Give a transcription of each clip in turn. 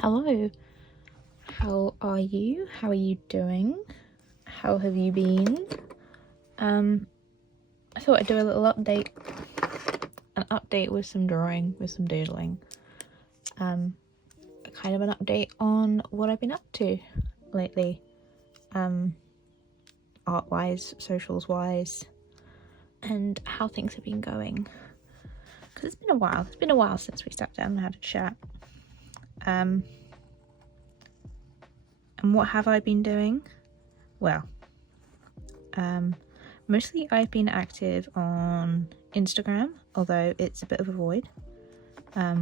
Hello, how are you? How are you doing? How have you been? I thought I'd do a little update, an update with some drawing, with some doodling. Kind of an update on what I've been up to lately, art-wise, socials-wise, and how things have been going. Because it's been a while since we sat down and had a chat. And what have I been doing? Well, mostly I've been active on Instagram, although it's a bit of a void. I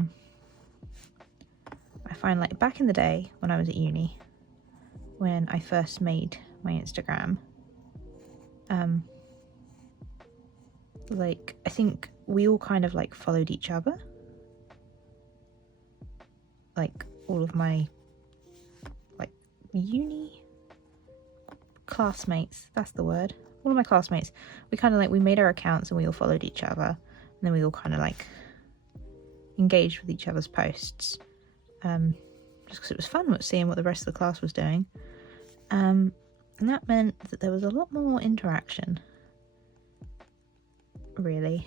find, like, back in the day when I was at uni, when I first made my Instagram, like, I think we all kind of, like, followed each other. Like, all of my, like, uni classmates, that's the word. All of my classmates, we kind of, like, we made our accounts and we all followed each other. And then we all kind of, like, engaged with each other's posts. Just because it was fun seeing what the rest of the class was doing. And that meant that there was a lot more interaction, really.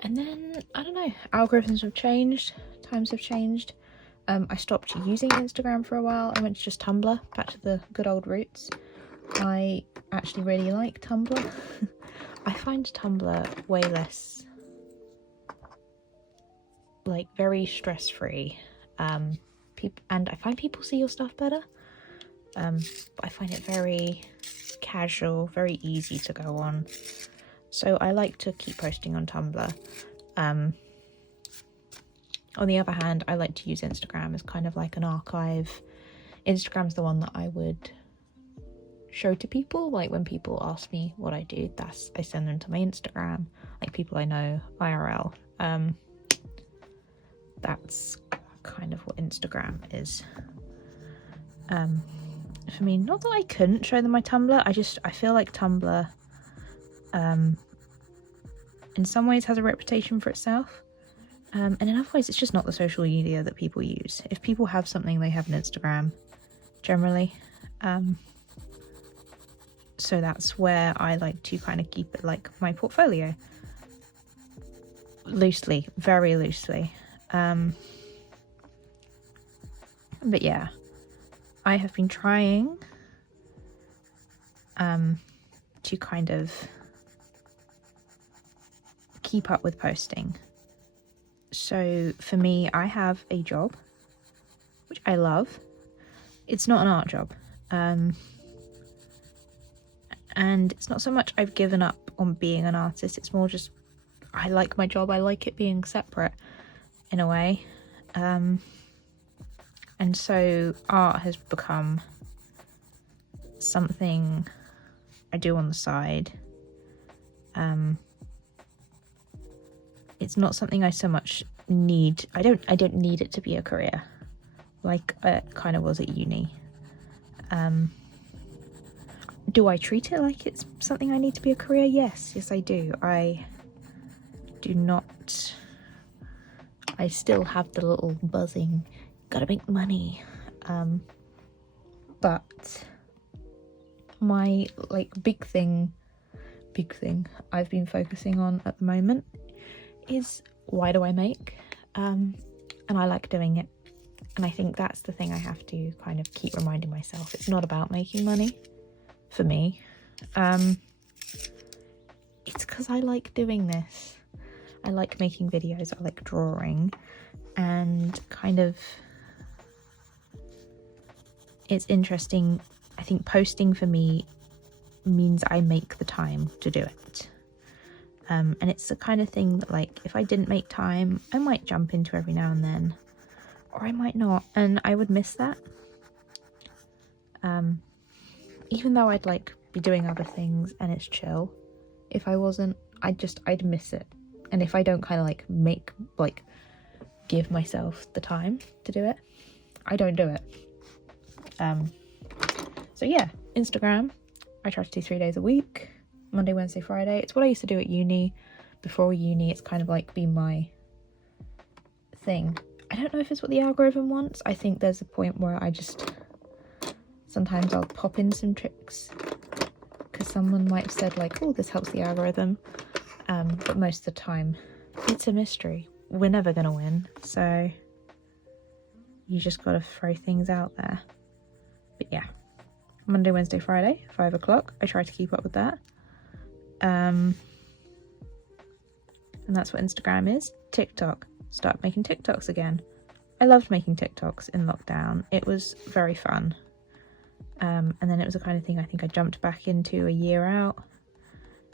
And then, I don't know, algorithms have changed, times have changed. I stopped using Instagram for a while. I went to just Tumblr, back to the good old roots. I actually really like Tumblr. I find Tumblr way less, like, very stress-free. And I find people see your stuff better. But I find it very casual, very easy to go on. So I like to keep posting on Tumblr. On the other hand, I like to use Instagram as kind of like an archive. Instagram's the one that I would show to people. Like, when people ask me what I do, I send them to my Instagram. Like, people I know IRL. That's kind of what Instagram is. For me, not that I couldn't show them my Tumblr, I feel like Tumblr in some ways has a reputation for itself, and in other ways it's just not the social media that people use. If people have something, they have an Instagram generally, so that's where I like to kind of keep it like my portfolio, loosely, very loosely. But yeah, I have been trying to kind of keep up with posting. So for me, I have a job, which I love. It's not an art job. And it's not so much I've given up on being an artist, it's more just I like my job, I like it being separate in a way. And so art has become something I do on the side. It's not something I so much need. I don't need it to be a career, like it kind of was at uni. Do I treat it like it's something I need to be a career? Yes, I do. I do not. I still have the little buzzing, gotta make money. But my, like, big thing I've been focusing on at the moment is, why do I make? And I like doing it. And I think that's the thing I have to kind of keep reminding myself. It's not about making money for me. It's because I like doing this. I like making videos, I like drawing, and kind of, it's interesting. I think posting for me means I make the time to do it. And it's the kind of thing that, like, if I didn't make time, I might jump into every now and then, or I might not, and I would miss that. Even though I'd, like, be doing other things and it's chill, if I wasn't, I'd miss it. And if I don't kind of, like, give myself the time to do it, I don't do it. So yeah, Instagram, I try to do 3 days a week, Monday, Wednesday, Friday. It's what I used to do at uni. Before uni, it's kind of like been my thing. I don't know if it's what the algorithm wants. I think there's a point where sometimes I'll pop in some tricks because someone might have said like, oh, this helps the algorithm. But most of the time it's a mystery. We're never gonna win, so you just gotta throw things out there. But yeah, Monday, Wednesday, Friday, 5 o'clock. I try to keep up with that. And that's what Instagram is. TikTok. Start making TikToks again. I loved making TikToks in lockdown. It was very fun. And then it was the kind of thing I think I jumped back into a year out.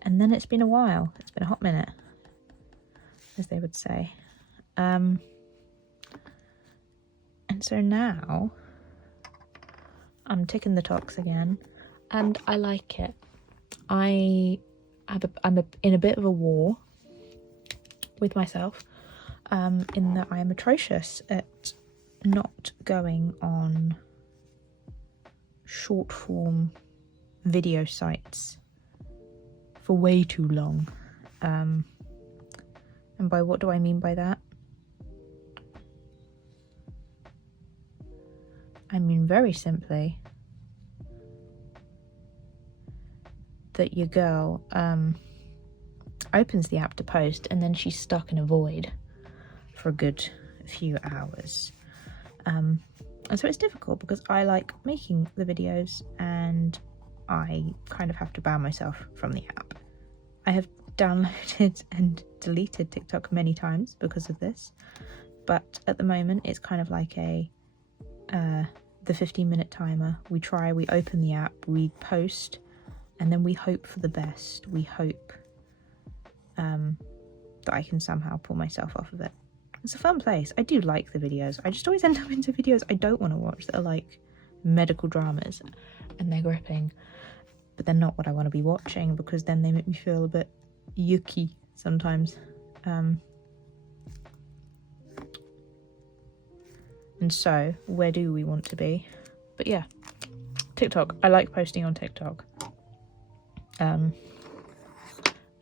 And then it's been a while. It's been a hot minute, as they would say. And so now I'm ticking the talks again, and I like it. I'm in a bit of a war with myself, in that I am atrocious at not going on short form video sites for way too long. And by what do I mean by that? I mean very simply that your girl opens the app to post and then she's stuck in a void for a good few hours. And so it's difficult because I like making the videos and I kind of have to ban myself from the app. I have downloaded and deleted TikTok many times because of this, but at the moment it's kind of like the 15-minute timer. We open the app, we post, and then we hope for the best. We hope that I can somehow pull myself off of it. It's a fun place. I do like the videos. I just always end up into videos I don't want to watch that are like medical dramas, and they're gripping, but they're not what I want to be watching because then they make me feel a bit yucky sometimes. And so, where do we want to be? But yeah, TikTok. I like posting on TikTok.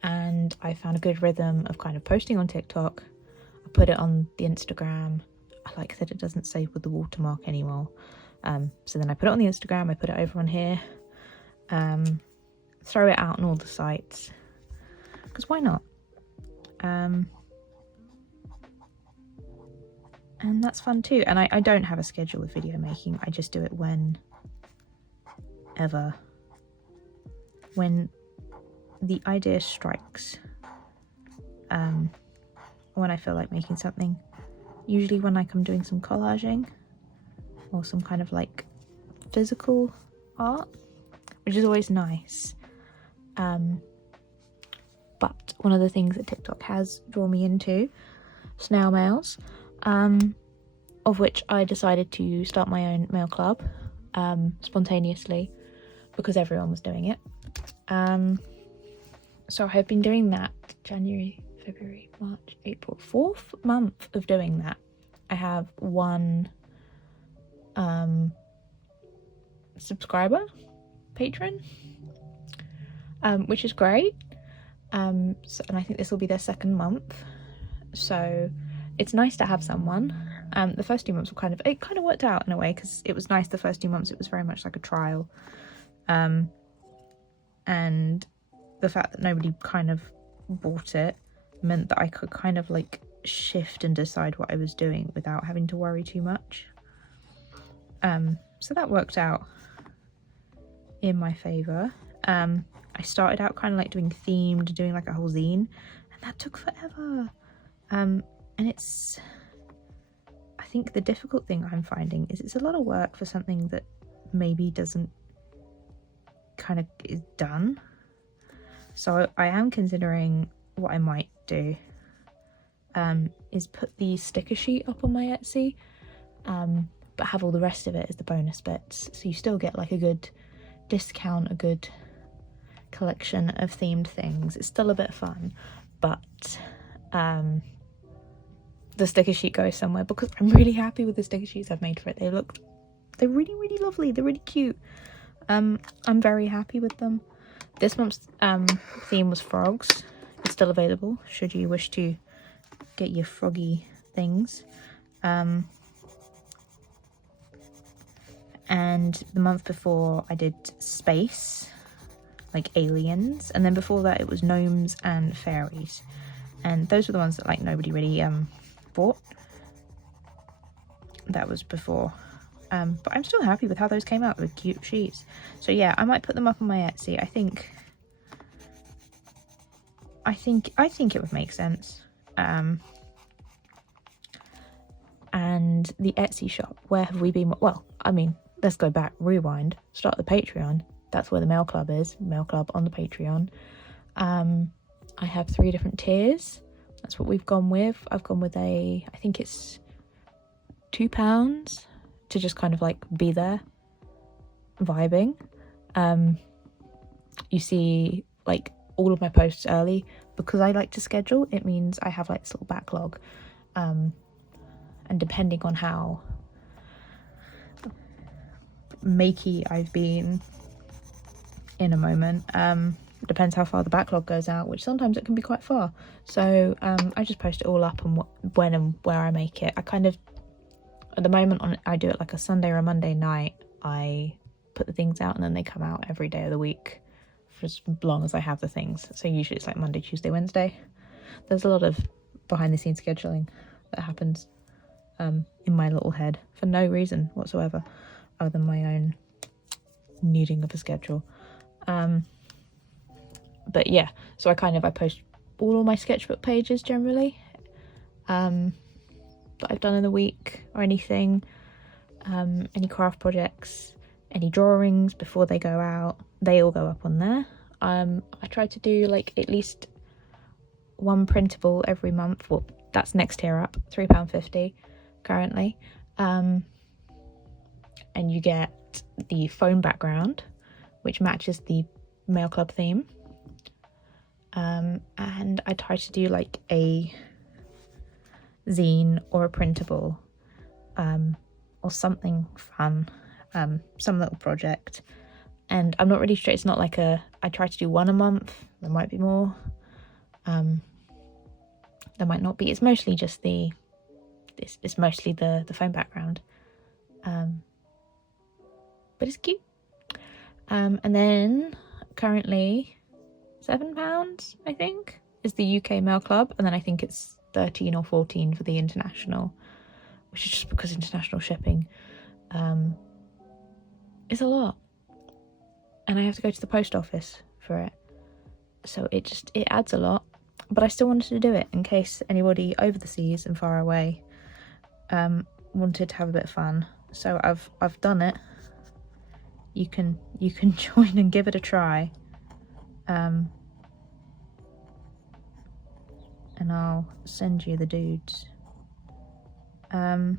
And I found a good rhythm of kind of posting on TikTok. I put it on the Instagram. I like that it doesn't save with the watermark anymore. So then I put it on the Instagram, I put it over on here. Throw it out on all the sites. Because why not? And that's fun too. And I don't have a schedule of video making. I just do it whenever. When the idea strikes. When I feel like making something. Usually when like I'm doing some collaging. Or some kind of like physical art. Which is always nice. But one of the things that TikTok has drawn me into, snail mails, of which I decided to start my own mail club spontaneously because everyone was doing it. So I've been doing that January, February, March, April, 4th month of doing that. I have one subscriber, patron, which is great. And I think this will be their second month, so it's nice to have someone. The first 2 months were it kind of worked out in a way because it was nice. The first 2 months it was very much like a trial, and the fact that nobody kind of bought it meant that I could kind of like shift and decide what I was doing without having to worry too much. So that worked out in my favour. I started out kind of like doing like a whole zine, and that took forever. And it's, I think the difficult thing I'm finding is it's a lot of work for something that maybe doesn't kind of is done. So I am considering what I might do is put the sticker sheet up on my Etsy, but have all the rest of it as the bonus bits, so you still get like a good discount, a good collection of themed things. It's still a bit fun, but the sticker sheet goes somewhere because I'm really happy with the sticker sheets I've made for it. They're really, really lovely. They're really cute. I'm very happy with them. This month's theme was frogs. It's still available should you wish to get your froggy things. And the month before I did space, like aliens, and then before that it was gnomes and fairies, and those were the ones that like nobody really bought. That was before, but I'm still happy with how those came out with cute sheets. So yeah, I might put them up on my Etsy. I think it would make sense. And the Etsy shop, where have we been? Well, I mean, let's go back, rewind, start the Patreon. That's where the Mail Club is, Mail Club on the Patreon. I have 3 different tiers. That's what we've gone with. I've gone with I think it's £2 to just kind of like be there, vibing. You see like all of my posts early because I like to schedule. It means I have like this little backlog. And depending on how makey I've been in a moment, depends how far the backlog goes out, which sometimes it can be quite far. So I just post it all up and when and where I make it. I kind of, at the moment, I do it like a Sunday or a Monday night. I put the things out and then they come out every day of the week for as long as I have the things. So usually it's like Monday, Tuesday, Wednesday. There's a lot of behind the scenes scheduling that happens in my little head for no reason whatsoever other than my own needing of a schedule. But yeah, so I post all of my sketchbook pages generally that I've done in the week or anything, any craft projects, any drawings before they go out, they all go up on there. I try to do like at least one printable every month. Well, that's next tier up, £3.50 currently. And you get the phone background, which matches the Mail Club theme. And I try to do like a zine or a printable, or something fun, some little project. And I'm not really sure, it's not like I try to do one a month. There might be more. There might not be. It's mostly just it's mostly the phone background. But it's cute. And then currently £7, I think, is the UK Mail Club, and then I think it's 13 or 14 for the international, which is just because international shipping is a lot, and I have to go to the post office for it, so it adds a lot. But I still wanted to do it in case anybody over the seas and far away wanted to have a bit of fun. So I've done it. You can join and give it a try. And I'll send you the dudes. Yeah,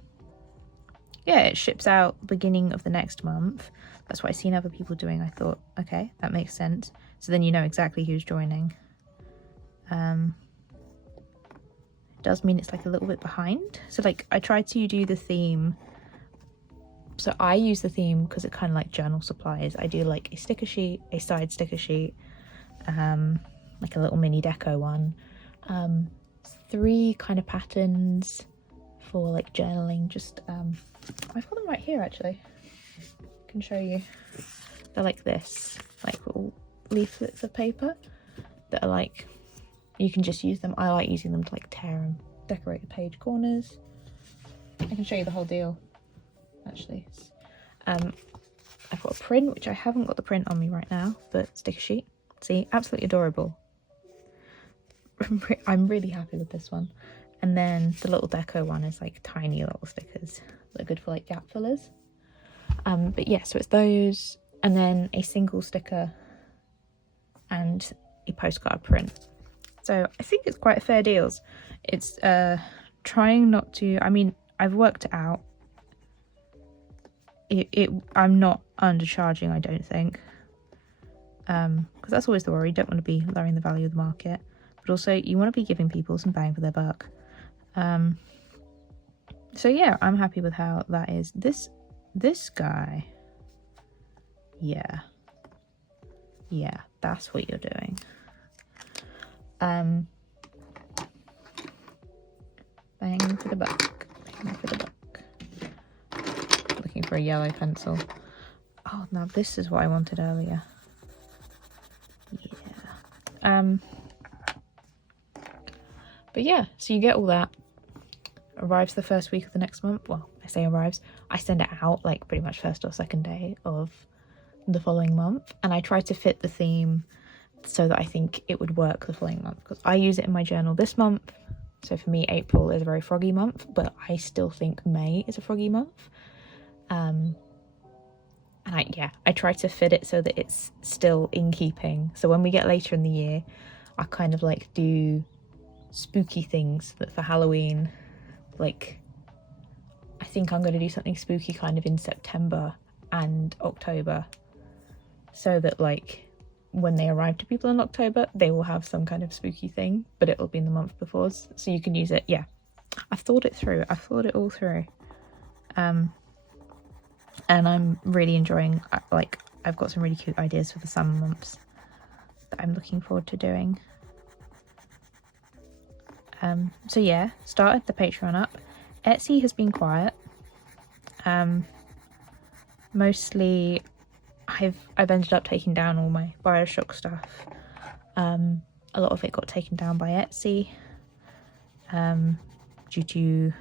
it ships out beginning of the next month. That's what I've seen other people doing. I thought, okay, that makes sense. So then you know exactly who's joining. It does mean it's like a little bit behind. So like I try to do the theme. So I use the theme because it kind of like journal supplies. I do like a sticker sheet, a side sticker sheet, like a little mini deco one, 3 kind of patterns for like journaling. Just I've got them right here actually. I can show you. They're like this, like little leaflets of paper that are like, you can just use them. I like using them to like tear and decorate the page corners. I can show you the whole deal actually. I've got a print, which I haven't got the print on me right now, but sticker sheet. See, absolutely adorable. I'm really happy with this one. And then the little deco one is like tiny little stickers that are good for like gap fillers. But yeah, so it's those, and then a single sticker and a postcard print. So I think it's quite fair deals. It's trying not to, I mean, I've worked it out. I'm not undercharging, I don't think. Because that's always the worry. You don't want to be lowering the value of the market. But also, you want to be giving people some bang for their buck. So yeah, I'm happy with how that is. This guy. Yeah, that's what you're doing. Bang for the buck. for the book. Looking for a yellow pencil. Oh, now this is what I wanted earlier. Yeah. But yeah, so you get all that. Arrives the first week of the next month. Well, I say arrives. I send it out like pretty much first or second day of the following month. And I try to fit the theme so that I think it would work the following month. Because I use it in my journal this month. So for me, April is a very froggy month. But I still think May is a froggy month. And I try to fit it so that it's still in keeping. So when we get later in the year, I kind of like do spooky things that for Halloween, like I think I'm going to do something spooky kind of in September and October, so that like when they arrive to people in October, they will have some kind of spooky thing, but it'll be in the month before, so you can use it. Yeah, I've thought it through. I've thought it all through. And I'm really enjoying, like, I've got some really cute ideas for the summer months that I'm looking forward to doing. So yeah, started the Patreon up. Etsy has been quiet. Mostly I've ended up taking down all my Bioshock stuff. A lot of it got taken down by Etsy due to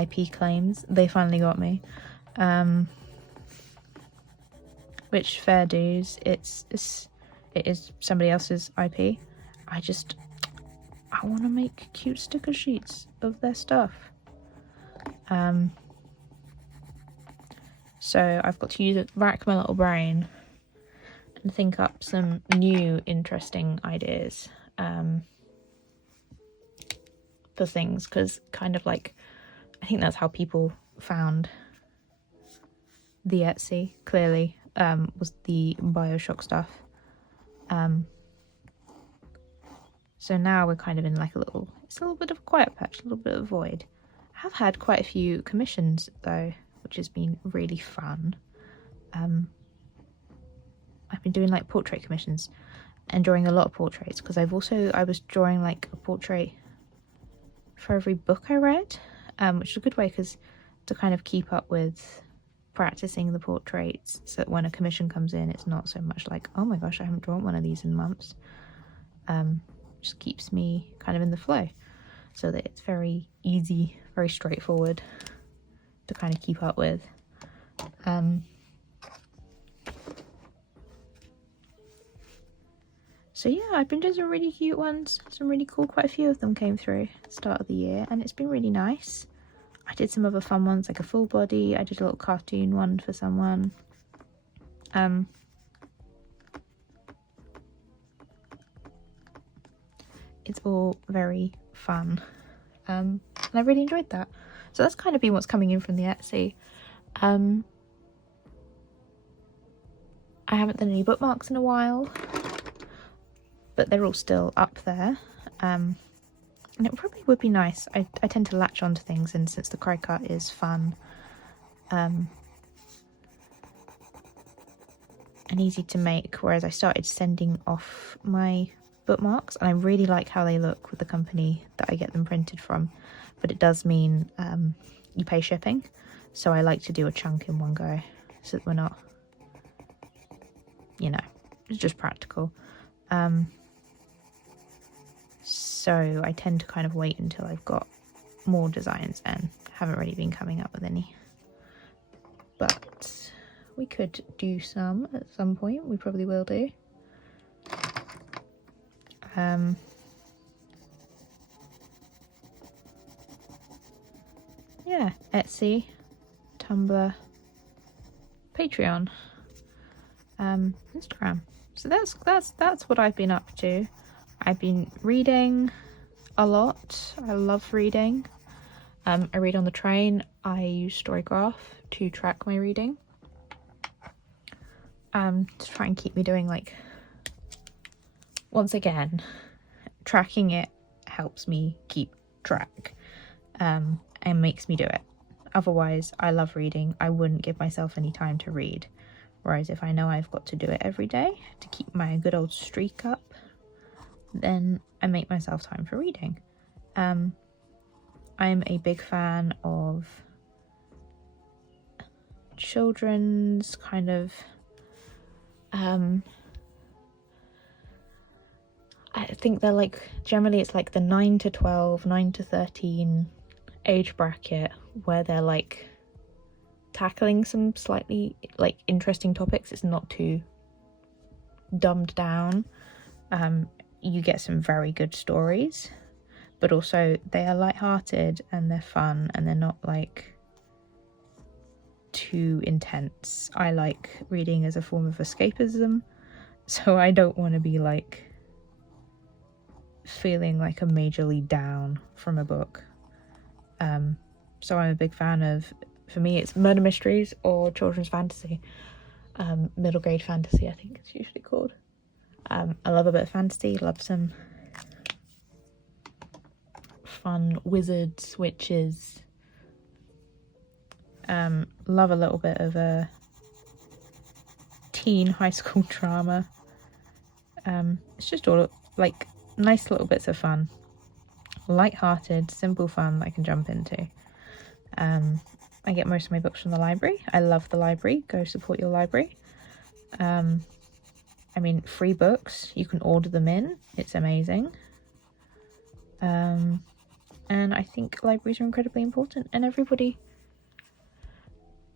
IP claims. They finally got me. Which fair dues. It is somebody else's IP. I want to make cute sticker sheets of their stuff. So I've got to rack my little brain and think up some new interesting ideas for things, because kind of like I think that's how people found the Etsy, clearly, was the Bioshock stuff. So now we're kind of in like it's a little bit of a quiet patch, a little bit of a void. I have had quite a few commissions though, which has been really fun. I've been doing like portrait commissions and drawing a lot of portraits, because I was drawing like a portrait for every book I read, which is a good way to kind of keep up with practicing the portraits, so that when a commission comes in, it's not so much like, oh my gosh, I haven't drawn one of these in months. Just keeps me kind of in the flow, so that it's very easy, very straightforward to kind of keep up with. So yeah, I've been doing some really cute ones, some really cool, quite a few of them came through at the start of the year, and it's been really nice. I did some other fun ones, like a full body. I did a little cartoon one for someone. It's all very fun. And I really enjoyed that. So that's kind of been what's coming in from the Etsy. I haven't done any bookmarks in a while, but they're all still up there. And it probably would be nice. I tend to latch onto things, and since the cry cut is fun and easy to make, whereas I started sending off my bookmarks, and I really like how they look with the company that I get them printed from, but it does mean you pay shipping, so I like to do a chunk in one go, so that we're not, it's just practical. So I tend to kind of wait until I've got more designs, and haven't really been coming up with any, but we could do some at some point. We probably will do. Yeah, Etsy, Tumblr, Patreon, Instagram. So that's what I've been up to. I've been reading a lot. I love reading. I read on the train. I use Storygraph to track my reading. To try and keep me doing, like, once again, tracking it helps me keep track, and makes me do it. Otherwise, I love reading. I wouldn't give myself any time to read. Whereas if I know I've got to do it every day to keep my good old streak up, then I make myself time for reading. I'm I'm a big fan of children's kind of I think they're like, generally it's like the 9 to 12, 9 to 13 age bracket, where they're like tackling some slightly like interesting topics. It's not too dumbed down. You get some very good stories, but also they are lighthearted and they're fun and they're not like too intense. I like reading as a form of escapism, so I don't want to be like feeling like I'm majorly down from a book. So I'm a big fan of, for me it's murder mysteries or children's fantasy, middle grade fantasy I think it's usually called. I love a bit of fantasy, love some fun wizards, witches, love a little bit of a teen high school drama. It's just all like nice little bits of fun, light-hearted, simple fun that I can jump into. I get most of my books from the library. I love the library. Go support your library. I mean, free books, you can order them in. It's amazing. And I think libraries are incredibly important, and everybody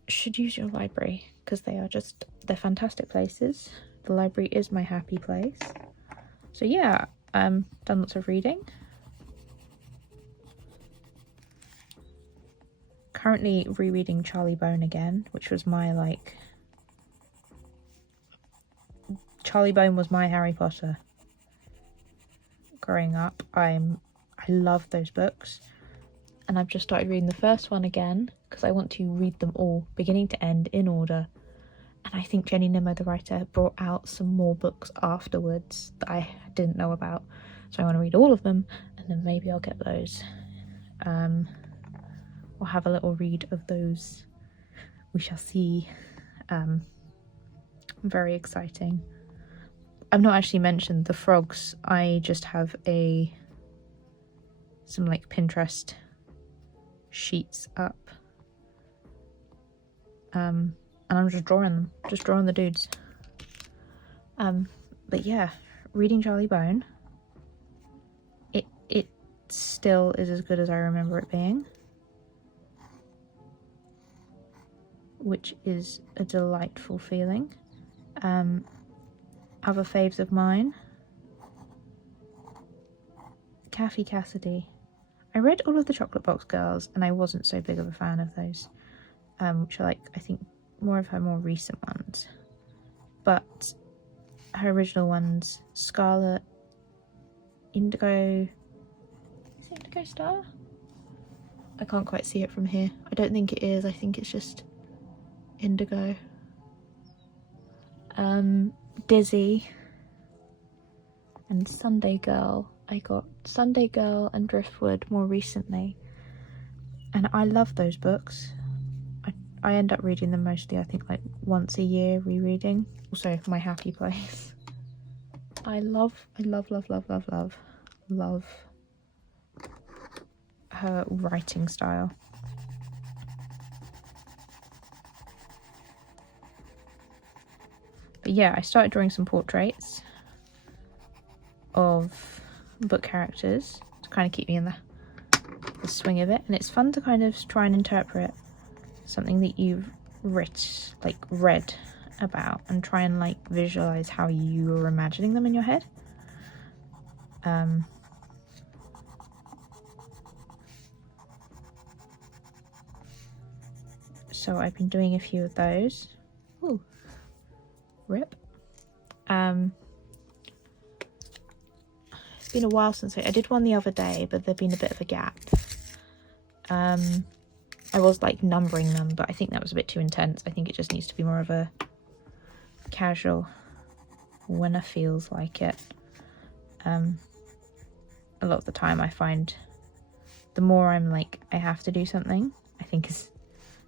should use your library because they're fantastic places. The library is my happy place. So yeah, done lots of reading. Currently rereading Charlie Bone again, which was my like... Charlie Bone was my Harry Potter growing up. I love those books, and I've just started reading the first one again because I want to read them all beginning to end in order. And I think Jenny Nimmo, the writer, brought out some more books afterwards that I didn't know about, so I want to read all of them and then maybe I'll get those. Or have a little read of those. We shall see. Very exciting. I've not actually mentioned the frogs. I just have some like Pinterest sheets up, and I'm just drawing the dudes. But yeah, reading Charlie Bone, it still is as good as I remember it being, which is a delightful feeling. Other faves of mine, Kathy Cassidy. I read all of the Chocolate Box Girls and I wasn't so big of a fan of those, which are like, I think, more of her more recent ones. But her original ones, Scarlet, Indigo... Is it Indigo Star? I can't quite see it from here. I don't think it is. I think it's just Indigo. Dizzy and Sunday Girl. I got Sunday Girl and Driftwood more recently, and I love those books. I end up reading them mostly, I think, like once a year, rereading. Also my happy place. I love her writing style. But yeah, I started drawing some portraits of book characters to kind of keep me in the swing of it, and it's fun to kind of try and interpret something that you've read about and try and like visualize how you are imagining them in your head. So I've been doing a few of those. Ooh. Rip. It's been a while since I did one the other day, but there'd been a bit of a gap. I was like numbering them, but I think that was a bit too intense. I think it just needs to be more of a casual when I feels like it. A lot of the time I find the more I'm like, I have to do something, I think is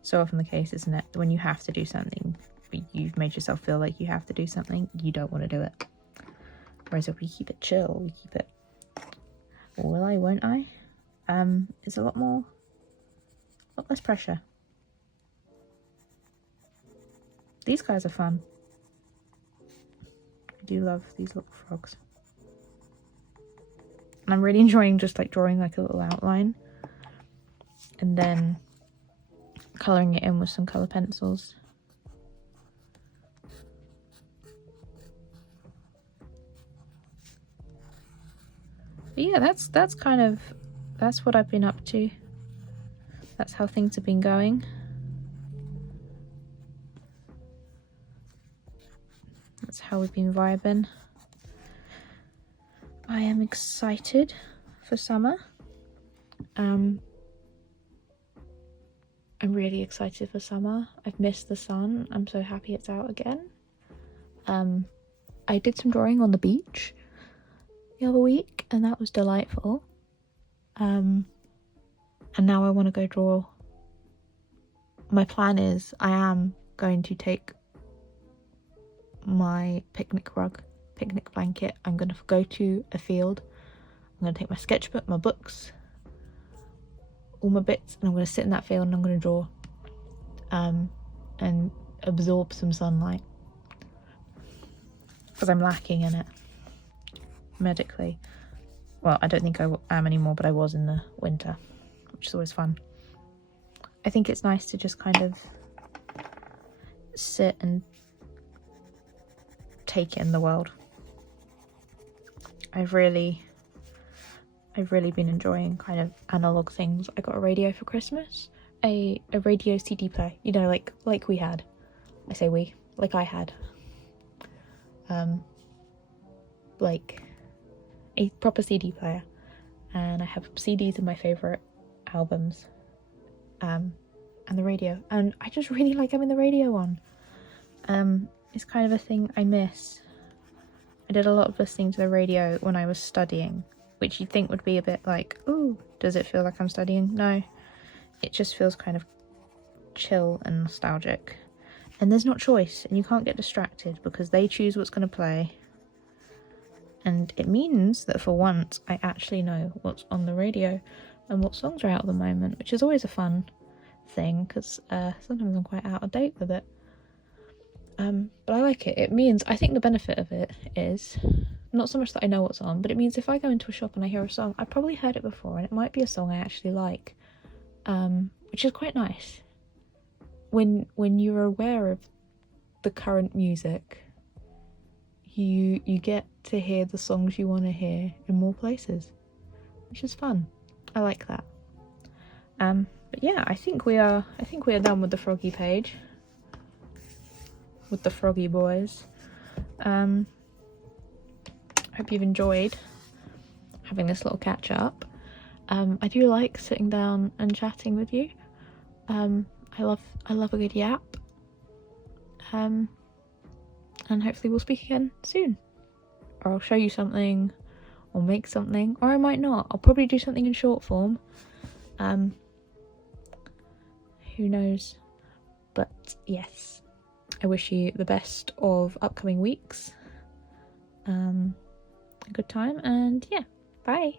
so often the case, isn't it? When you have to do something, you've made yourself feel like you have to do something, you don't want to do it. Whereas if we keep it chill, we keep it, will I, won't I? is a lot less pressure. These guys are fun. I do love these little frogs. And I'm really enjoying just like drawing like a little outline and then colouring it in with some colour pencils. But yeah, that's what I've been up to. That's how things have been going. That's how we've been vibing. I am excited for summer. I'm really excited for summer. I've missed the sun. I'm so happy it's out again. I did some drawing on the beach the other week and that was delightful. And now I want to go draw. My plan is I am going to take my picnic blanket. I'm going to go to a field. I'm going to take my sketchbook, my books, all my bits, and I'm going to sit in that field and I'm going to draw and absorb some sunlight because I'm lacking in it medically. Well, I don't think I am anymore, but I was in the winter, which is always fun. I think it's nice to just kind of sit and take in the world. I've really been enjoying kind of analog things. I got a radio for Christmas, a radio CD player, you know, like we had. I say we, like I had. Like a proper CD player, and I have CDs of my favourite albums, and the radio, and I just really like having the radio on. It's kind of a thing I miss. I did a lot of listening to the radio when I was studying, which you'd think would be a bit like, ooh, does it feel like I'm studying? No, it just feels kind of chill and nostalgic, and there's not choice, and you can't get distracted because they choose what's going to play. And it means that for once I actually know what's on the radio and what songs are out at the moment, which is always a fun thing because sometimes I'm quite out of date with it. But I like it. It means, I think the benefit of it is not so much that I know what's on, but it means if I go into a shop and I hear a song, I've probably heard it before and it might be a song I actually like, which is quite nice. When you're aware of the current music, you get to hear the songs you want to hear in more places, which is fun. I like that. But yeah, I think we are done with the froggy page, with the froggy boys. Hope you've enjoyed having this little catch up. I do like sitting down and chatting with you. I love a good yap. And hopefully we'll speak again soon. Or I'll show you something, or make something, or I might not. I'll probably do something in short form. Who knows? But yes, I wish you the best of upcoming weeks. A good time, and yeah, bye.